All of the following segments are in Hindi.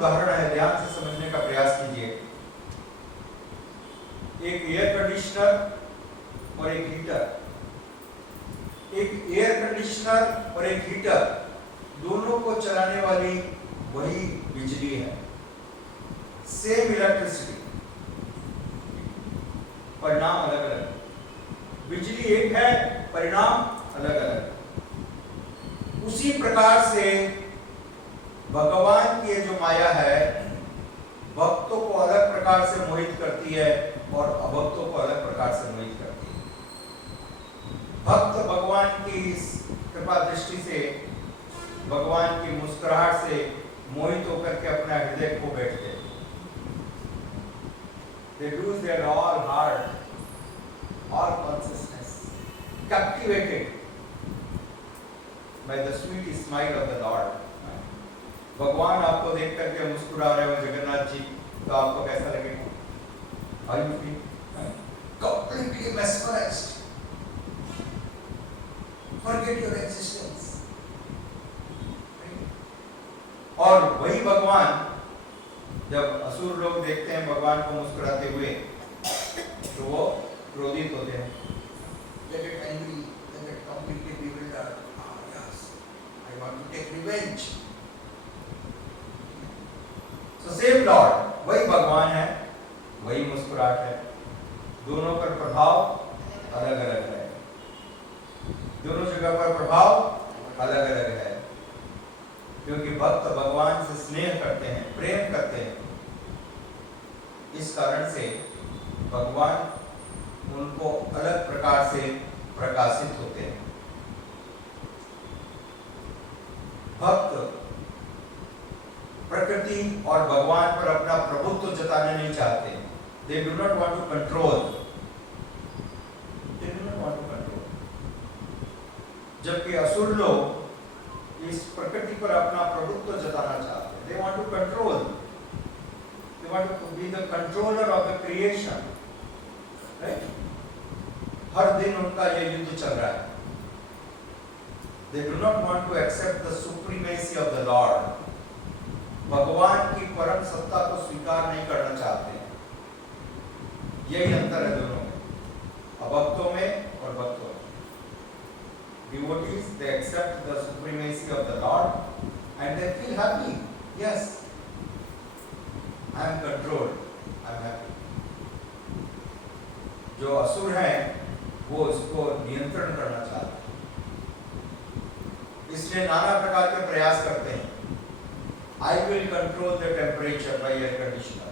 उदाहरण है, ध्यान से समझने का प्रयास कीजिए। एक एयर कंडीशनर और एक हीटर। एक एयर कंडीशनर और एक हीटर दोनों को चलाने वाली वही बिजली है, सेम इलेक्ट्रिसिटी, परिणाम अलग अलग। बिजली एक है, परिणाम अलग अलग। उसी प्रकार से भगवान की जो माया है भक्तों को अलग प्रकार से मोहित करती है और अभक्तों को अलग प्रकार से मोहित करती है। भक्त भगवान की इस कृपा दृष्टि से, भगवान की मुस्कुराहट से मोहित होकर के अपना हृदय खो बैठते हैं। They lose their all heart, all consciousness, captivated by the sweet smile of the Lord. भगवान आपको देख करके मुस्कुरा रहे हो जगन्नाथ जी, तो आपको कैसा लगेगा? How you feel? Completely mesmerized. Forget your existence. और वही भगवान जब असुर लोग देखते हैं भगवान को मुस्कुराते हुए तो वो क्रोधित होते हैं। They get angry, they get completely bewildered. Ah yes, I want to take revenge. So same Lord, वही भगवान है, वही मुस्कुराहट है, दोनों पर प्रभाव अलग अलग है, दोनों जगह पर प्रभाव अलग अलग है, क्योंकि भक्त भगवान से स्नेह करते हैं, प्रेम करते हैं। इस कारण से भगवान उनको अलग प्रकार से प्रकाशित होते हैं। भक्त प्रकृति और भगवान पर अपना प्रभुत्व जताना नहीं चाहते। They do not want to control. They do not want to control. जबकि असुर लोग इस प्रकृति पर अपना प्रभुत्व जताना चाहते हैं। They want to control. They want to be the controller of the creation. Right? हर दिन उनका ये युद्ध चल रहा है। They do not want to accept the supremacy of the Lord. भगवान की परम सत्ता को स्वीकार नहीं करना चाहते हैं। यही अंतर है दोनों में, अभक्तों में और भक्तों में। Devotees, they accept the supremacy of the Lord and they feel happy. Yes, I am controlled. I am happy. जो असुर हैं, वो इसको नियंत्रण करना चाहते हैं, इसलिए नाना प्रकार के प्रयास करते हैं। I will control the temperature by air conditioner.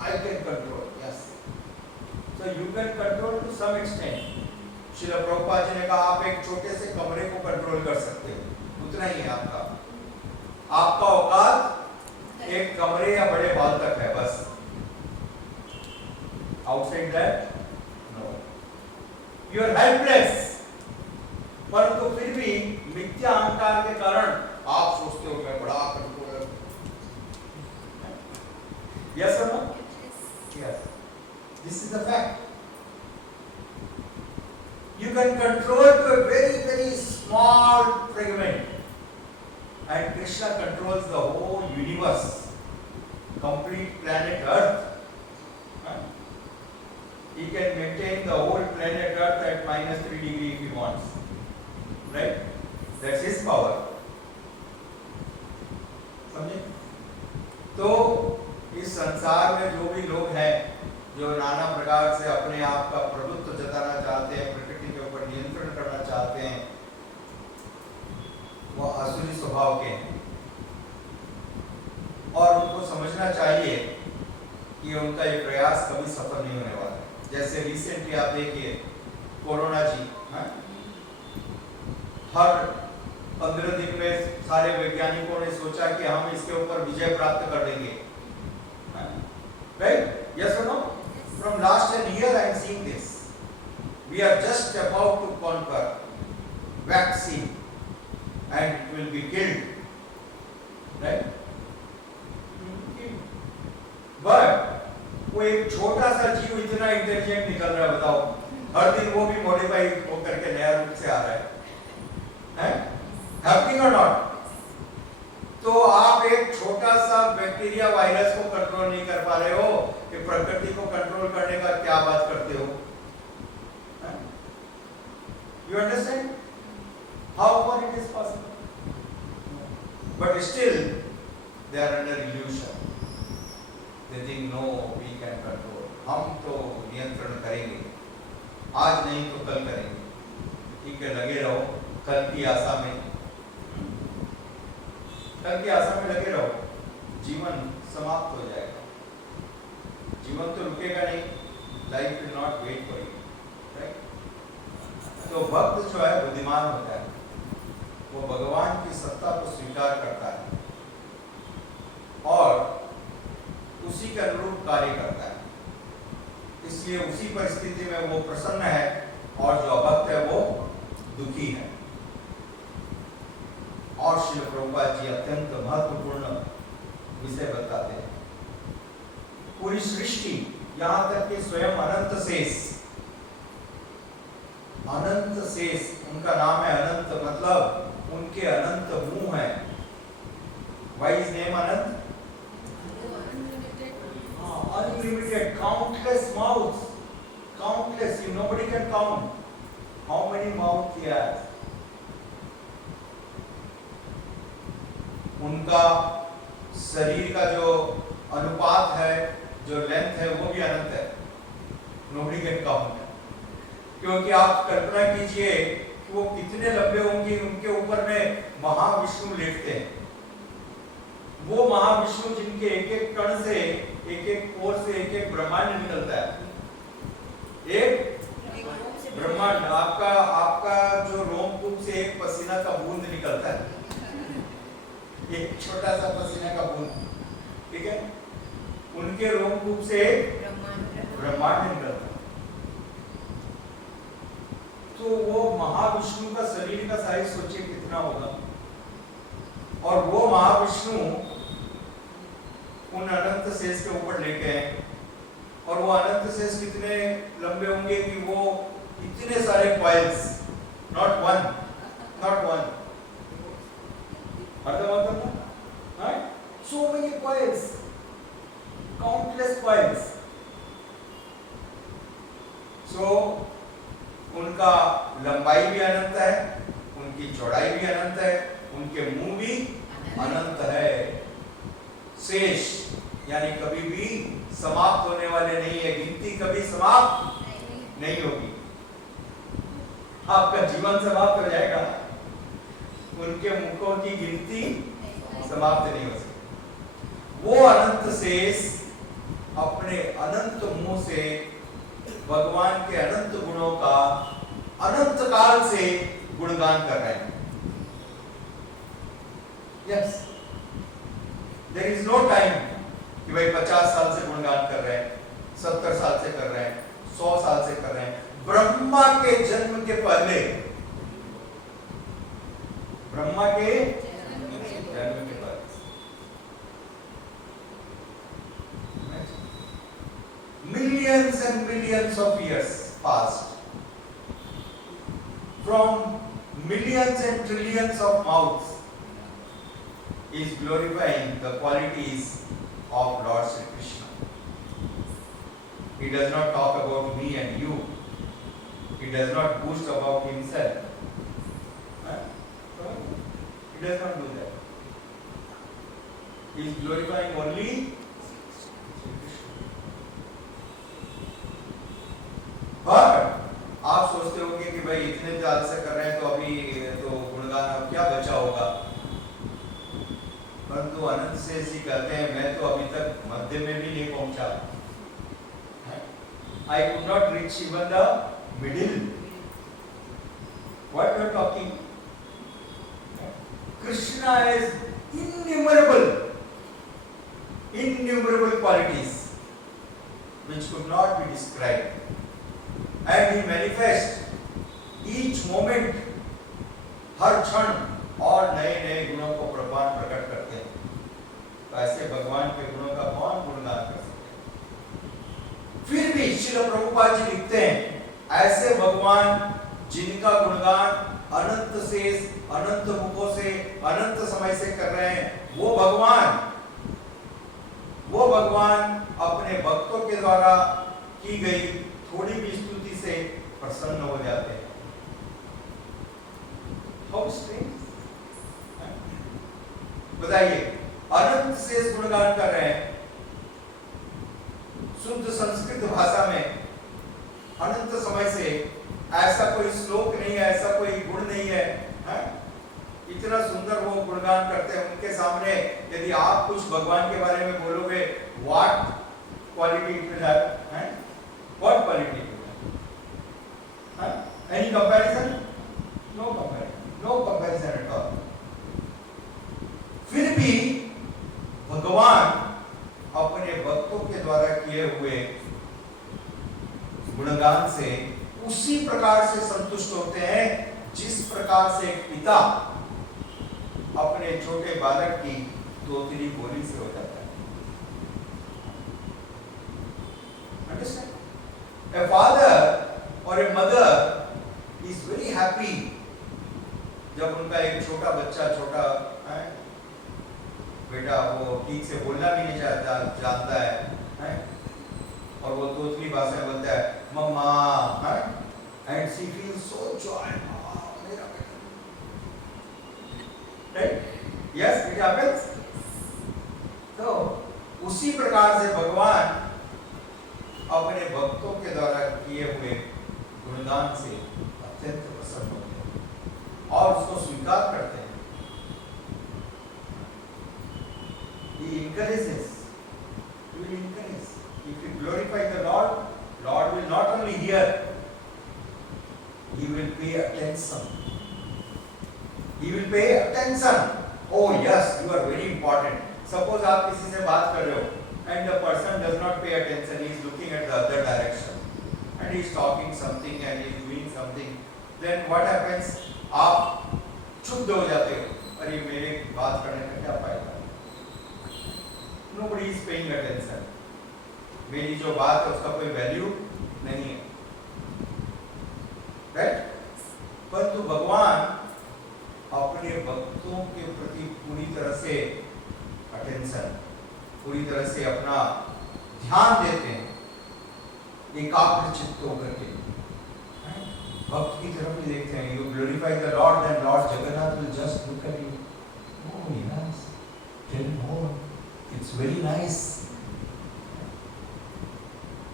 I can control. Yes. So you can control to some extent. Srila Prabhupada ji ने कहा आप एक छोटे से कमरे को कंट्रोल कर सकते हो, उतना ही है आपका। आपका औकात एक कमरे या बड़े बाल तक है बस। Outside that, no. You are helpless. परंतु फिर भी मिथ्या अहंकार के कारण आप सोचते हो मैं बड़ा controller. Yes or no? Yes. This is the fact. You can control to a very, very small fragment. And Krishna controls the whole universe, complete planet Earth. He can maintain the whole planet Earth at -3 degrees if he wants. Right? That's his power. समझे? तो इस संसार में जो भी लोग हैं जो नाना प्रकार से अपने आप का प्रभुत्व जताना चाहते हैं, प्रकृति के ऊपर नियंत्रण करना चाहते हैं, वो आसुरी स्वभाव के हैं और उनको समझना चाहिए कि उनका ये प्रयास कभी सफल नहीं होने वाला है। जैसे रिसेंटली आप देखिए कोरोना जी, हर 15 दिन में सारे वैज्ञानिकों ने सोचा कि हम इसके ऊपर विजय प्राप्त कर देंगे। Right? Yes or no? From last 10 years I am seeing this. We are just about to conquer vaccine and it will be killed. Right? But वो एक छोटा सा जीव इतना इंटेलिजेंट निकल रहा है, बताओ। हर दिन वो भी मॉडिफाई होकर के नया रूप से आ रहा है। Happening or not? तो आप एक छोटा सा बैक्टीरिया वायरस को कंट्रोल नहीं कर पा रहे हो, कि प्रकृति को कंट्रोल करने का क्या बात करते हो? You understand how far it is possible? But still they are under illusion. They think no, we can control. हम तो नियंत्रण करेंगे, आज नहीं तो कल करेंगे, ठीक है, लगे रहो कल की आशा में, कल की आशा में लगे रहो, जीवन समाप्त हो जाएगा, जीवन तो रुकेगा नहीं, life will not wait for you, right? तो भक्त जो है बुद्धिमान होता है, वो भगवान की सत्ता को स्वीकार करता है और उसी के अनुरूप कार्य करता है, इसलिए उसी परिस्थिति में वो प्रसन्न है और जो अभक्त है वो दुखी है। और श्री प्रभुपाद जी अत्यंत महत्वपूर्ण विषय बताते हैं। पूरी सृष्टि, यहाँ तक कि स्वयं अनंत शेष, अनंत शेष, उनका नाम है अनंत, मतलब उनके अनंत मुंह है। Why is name Anant? Unlimited, countless mouths, countless, nobody can count how many mouths he has. उनका शरीर का जो अनुपात है, जो लेंथ है, वो भी अनंत है, nobody can count. क्योंकि आप कल्पना कीजिए कि वो कितने लंबे होंगे, उनके ऊपर में महाविष्णु लेटते हैं। वो महाविष्णु जिनके एक एक कण से, एक एक पोर से एक एक ब्रह्मांड निकलता है। एक ब्रह्मांड, आपका जो रोमकूप से एक पसीना का बूंद निकलता है, एक छोटा सा पसीना का बूंद, ठीक है, उनके रोमकूप से ब्रह्मांड निकलता है। तो वो महाविष्णु का शरीर का साइज सोचिए कितना होगा, और वो महाविष्णु उन अनंत शेष के ऊपर लेटे हैं, और वो अनंत शेष कितने लंबे होंगे कि वो इतने सारे coils, not one, so many coils, countless coils. So उनका लंबाई भी अनंत है, उनकी चौड़ाई भी अनंत है, उनके मुंह भी अनंत है। शेष यानी कभी भी समाप्त होने वाले नहीं है, गिनती कभी समाप्त नहीं होगी। आपका जीवन समाप्त हो जाएगा, उनके मुखों की गिनती समाप्त नहीं हो सकती। वो अनंत शेष अपने अनंत मुंह से भगवान के अनंत गुणों का अनंत काल से गुणगान कर रहे हैं। Yes, there is no time कि भाई 50 साल से गुणगान कर रहे हैं, 70 साल से कर रहे हैं, 100 साल से कर रहे हैं। ब्रह्मा के जन्म के पहले, ब्रह्मा के जन्म के पहले millions and millions of years passed. From millions and trillions of mouths is glorifying the qualities of Lord Shri Krishna. He does not talk about me and you. He does not boast about himself. He does not do that. He is glorifying only पर आप सोचते होंगे कि भाई इतने साल से कर रहे हैं तो अभी तो गुणगान अब क्या बचा होगा, परंतु अनंत से ऐसी कहते हैं मैं तो अभी तक मध्य में भी नहीं पहुंचा। I could not reach even the middle. What you are talking? Krishna has innumerable qualities which could not be described. And he manifests each moment, हर क्षण और नए नए गुणों को प्रकट करते हैं। तो ऐसे भगवान के गुणों का कौन गुणगान कर सकते हैं? फिर भी श्रील प्रभुपाद जी लिखते हैं ऐसे भगवान जिनका गुणगान अनंत शेष, अनंत मुखों से, अनंत समय से कर रहे हैं, वो भगवान भगवान अपने भक्तों के द्वारा की गई थोड़ी भी स्तुति से प्रसन्न हो जाते हैं। How strange? बताइए, अनंत से गुणगान कर रहे हैं, शुद्ध संस्कृत भाषा में अनंत समय से ऐसा कोई श्लोक नहीं है, ऐसा कोई गुण नहीं है, इतना सुंदर वो गुणगान करते हैं। उनके सामने यदि आप कुछ भगवान के बारे में बोलोगे, what quality it will have, what quality it will have, any comparison? No comparison, no comparison at all. फिर भी भगवान अपने भक्तों के द्वारा किए हुए गुणगान से उसी प्रकार से संतुष्ट होते हैं जिस प्रकार से एक पिता अपने छोटे बालक की तोतली बोली से हो जाता है। Understand? A father or a mother is very happy जब उनका एक छोटा बच्चा, छोटा बेटा, वो ठीक से बोलना भी नहीं जानता है, और वो तोतली भाषा में बोलता है मम्मा, and she feels so joy, मेरा बेटा, right? Yes, it happens. तो उसी प्रकार से भगवान अपने भक्तों के द्वारा किए हुए गुणगान से अत्यंत प्रसन्न होते हैं और उसको स्वीकार करते हैं। He encourages. He will encourage. If you glorify the Lord, Lord will not only hear, He will pay attention. He will pay attention. Oh yes, you are very important. Suppose आप किसी से बात कर रहे हो and the person does not pay attention, he is looking at the other direction and he is talking something and he is doing something. Then what happens? आप चुप हो जाते हो, अरे मेरे बात करने का क्या फायदा? Nobody is paying attention. मेरी जो बात है उसका कोई वैल्यू नहीं है, राइट? परंतु भगवान अपने भक्तों के प्रति पूरी तरह से अटेंशन, पूरी तरह से अपना ध्यान देते हैं, एकाग्र चित्त होकर के भक्त की तरफ भी देखते हैं। You glorify the Lord, then Lord Jagannath will just look at you. Oh yes, tell more. It's very nice,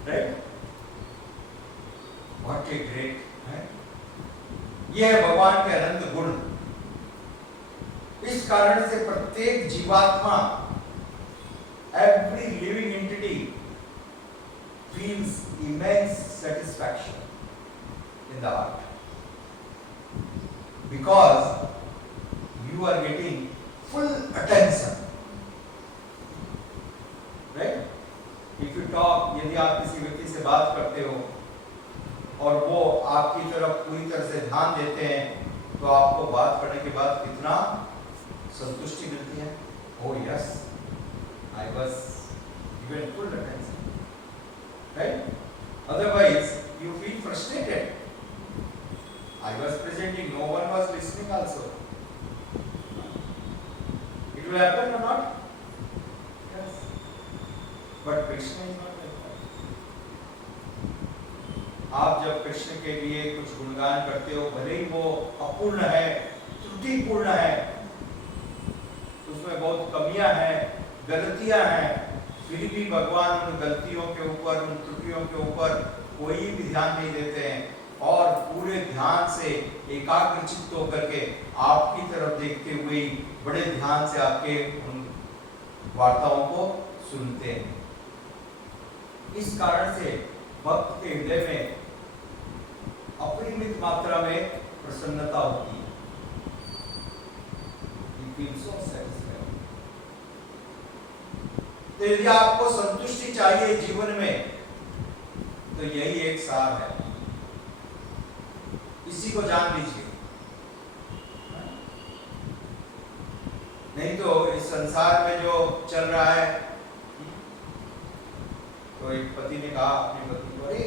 right? What a great, ये है भगवान के अनंत गुण। इस कारण से प्रत्येक जीवात्मा, every living entity feels immense satisfaction in the heart because you are getting full attention. Right? If you talk, यदि आप किसी व्यक्ति से बात करते हो और वो आपकी तरफ पूरी तरह से ध्यान देते हैं, तो आपको बात करने के बाद कितना संतुष्टि मिलती है। Oh yes, I was given full attention. Right? Otherwise, you feel frustrated. I was presenting, no one was listening also. It will happen or not? Yes. But Krishna is not like that. आप जब कृष्ण के लिए कुछ गुणगान करते हो, भले ही वो अपूर्ण है, त्रुटिपूर्ण है, उसमें बहुत कमियां हैं, गलतियां हैं, फिर भी भगवान उन गलतियों के ऊपर, उन त्रुटियों के ऊपर कोई भी ध्यान नहीं देते हैं और पूरे ध्यान से एकाग्र चित्त होकर के आपकी तरफ देखते हुए बड़े ध्यान से आपके उन वार्ताओं को सुनते हैं। इस कारण से भक्त के हृदय में अपरिमित मात्रा में प्रसन्नता होती है। तो यदि आपको संतुष्टि चाहिए जीवन में, तो यही एक सार है, इसी को जान लीजिए। नहीं तो इस संसार में जो चल रहा है, तो एक पति ने कहा अपनी पत्नी को, अरे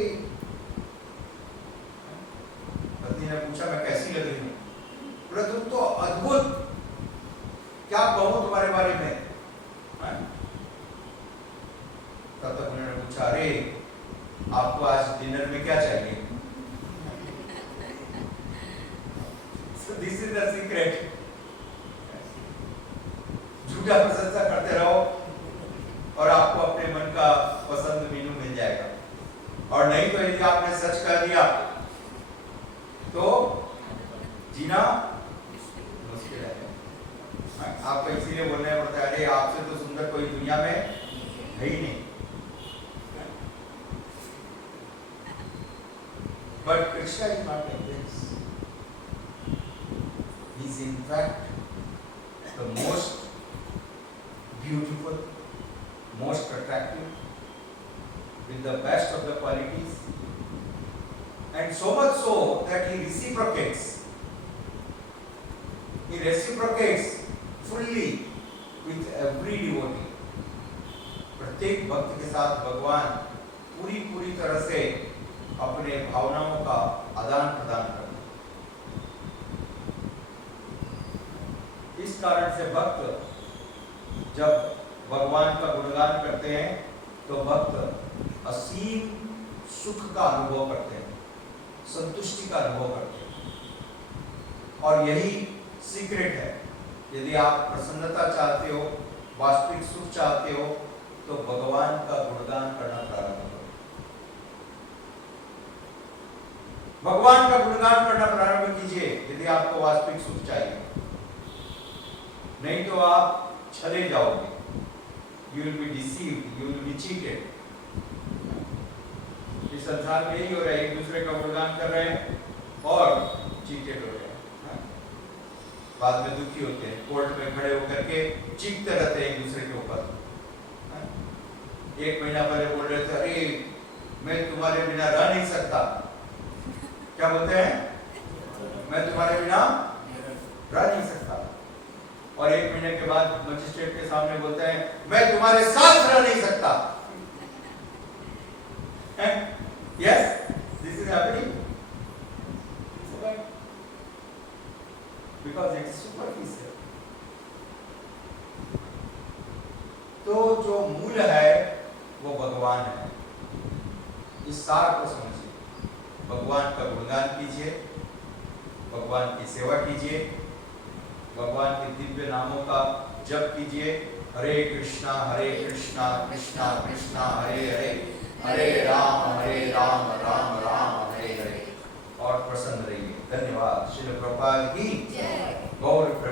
पत्नी ने पूछा मैं कैसी लग रही हूँ? बोला तुम तो अद्भुत, क्या कहूँ तुम्हारे बारे में। पूछा, अरे आपको आज डिनर में क्या चाहिए? So this is the secret. झूठा प्रशंसा करते रहो और आपको अपने मन का पसंद मेनू मिल जाएगा। और नहीं तो यदि आपने सच कह दिया तो जीना मुश्किल है। आपको इसीलिए बोलना पड़ता है, अरे आपसे तो सुंदर कोई दुनिया में है ही नहीं। But Krishna is not like this. He is in fact the most beautiful, most attractive, with the best of the qualities, and so much so that he reciprocates. He reciprocates fully with every devotee. प्रत्येक भक्त के साथ भगवान पूरी तरह से अपने भावनाओं का आदान प्रदान करते हैं। इस कारण से भक्त जब भगवान का गुणगान करते हैं तो भक्त असीम सुख का अनुभव करते हैं, संतुष्टि का अनुभव करते हैं। और यही सीक्रेट है। यदि आप प्रसन्नता चाहते हो, वास्तविक सुख चाहते हो, तो भगवान का गुणगान करना प्रारंभ करो। भगवान का गुणगान करना प्रारंभ कीजिए यदि आपको वास्तविक सुख चाहिए। नहीं तो आप छले जाओगे। You will be deceived, you will be cheated. इस संसार में यही हो रहा है, एक दूसरे का गुणगान कर रहे हैं और चीटेड हो रहे हैं। बाद में दुखी होते हैं, कोर्ट में खड़े होकर के चीखते रहते हैं एक दूसरे के ऊपर। एक महीना पहले बोल रहे थे, अरे मैं तुम्हारे बिना रह नहीं सकता। क्या बोलते हैं? मैं तुम्हारे बिना रह नहीं सकता। और एक महीने के बाद मजिस्ट्रेट के सामने बोलते हैं, मैं तुम्हारे साथ रह नहीं सकता। Yes, this is happening. Because it's superficial. तो जो मूल है वो भगवान है। इस सार को समझिए। भगवान का गुणगान कीजिए, भगवान की सेवा कीजिए, भगवान के दिव्य नामों का जप कीजिए। हरे कृष्णा कृष्णा कृष्णा हरे हरे, हरे राम राम राम हरे हरे। और प्रसन्न रहिए। धन्यवाद। श्रील प्रभुपाद की जय। गौर